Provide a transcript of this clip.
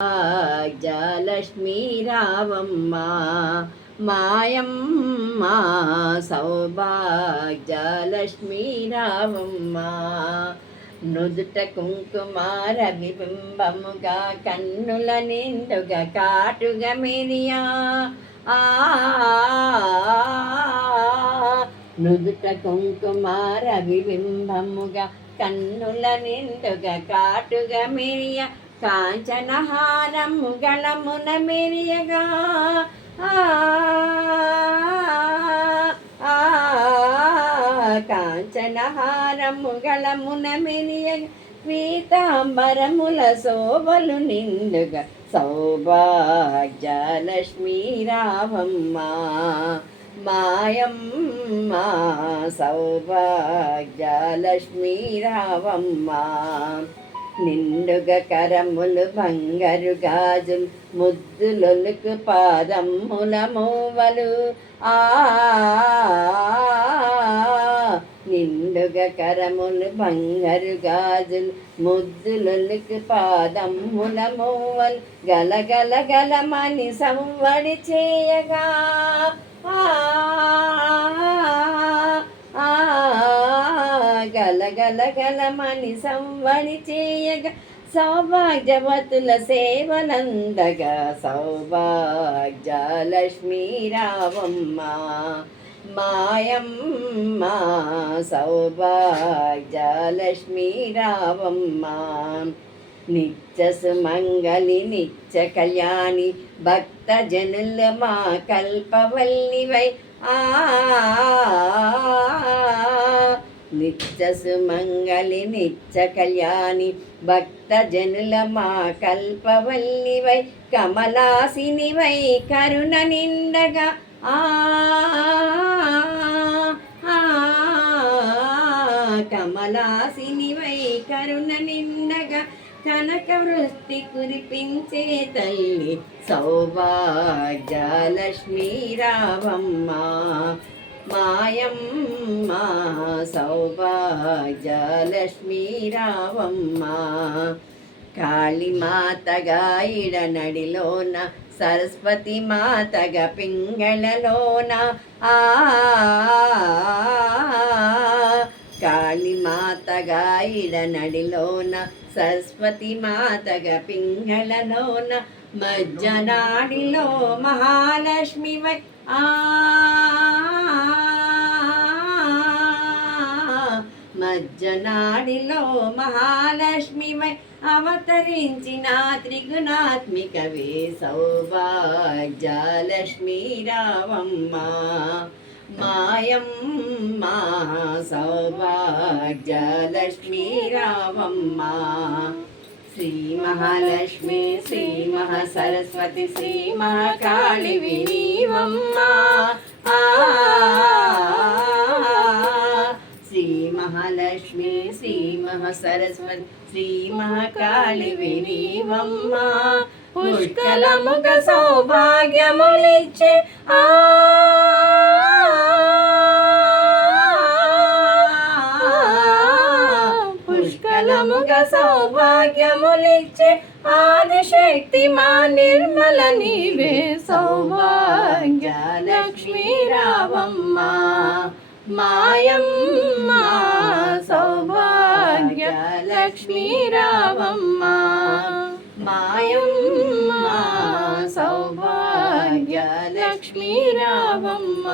భాగ్యలక్ష్మీ రావమ్మ మాయమ్మ సౌభాగ్యలక్ష్మీ రావమ్మ నుదుట కుంకుమార బింబముగా కన్నుల నిండుగా కాటుగా మెరియా నుదుట కుంకుమార బింబముగా కన్నుల నిండుగా కాటుగా మెరియ కాంచనహారము గళమున మెరియగా కాంచనహారము గళమున మెరియగా పీతాంబరముల శోభలు నిండుగా సౌభాగ్యలక్ష్మీ రావమ్మ మాయమ్మ సౌభాగ్యలక్ష్మీ రావమ్మ నిండుగా కరములు బంగారు గాజులు ముద్దులొలుకు పాదమ్ముల మూవలు నిండుగా కరములు బంగారు గాజులు ముద్దులొలుకు పాదమ్ముల మూవలు గలగల గలమని సంవడి చేయగా గలగల గలమని సంవడి చేయగా సౌభాగ్యవతుల సేవలందగా సౌభాగ్యలక్ష్మీ రావమ్మ మాయమ్మ సౌభాగ్యలక్ష్మీ రావమ్మ నిత్య సుమంగళి నిత్య కళ్యాణి భక్త జనుల మా కల్పవల్లివై నిత్య సుమంగళి నిత్య కళ్యాణి భక్త జనుల మా కల్పవల్లివై కమలాసినివై కరుణ నిండగా కమలాసినివై కరుణ నిండగా కనక వృష్టి కురిపించే తల్లి సౌభాగ్యలక్ష్మీ రావమ్మ మాయమ్మ సౌభాగ్యలక్ష్మీ రావమ్మ కాళీమాతగా ఇడనడిలోన సరస్వతి మాతగా పింగళలోన కాళీమాతగా ఇడనడిలోన సరస్వతి మాతగా పింగళలోన మజ్జనాడిలో మహాలక్ష్మివై మజ్జనాడిలో మహాలక్ష్మివై అవతరించిన త్రిగుణాత్మికవే సౌభాగ్యలక్ష్మీ రావమ్మ మాయమ్మ సౌభాగ్యలక్ష్మీ రావమ్మ శ్రీ మహాలక్ష్మి శ్రీ మహాసరస్వతి శ్రీ మహాకాళి వినీవమ్మ శ్రీ మహాలక్ష్మి శ్రీ మహాసరస్వతి శ్రీ మహాకాళి వినీవమ్మ పుష్కలముగ సౌభాగ్యములిచ్చే పుష్కలముగ సౌభాగ్యములిచ్చే ఆదిశక్తి మా నిర్మల నీవే సౌభాగ్యలక్ష్మీ రావమ్మ మాయమ్మ సౌభాగ్యలక్ష్మీ రావమ్మ మాయమ్మ సౌభాగ్యలక్ష్మీ రావమ్మ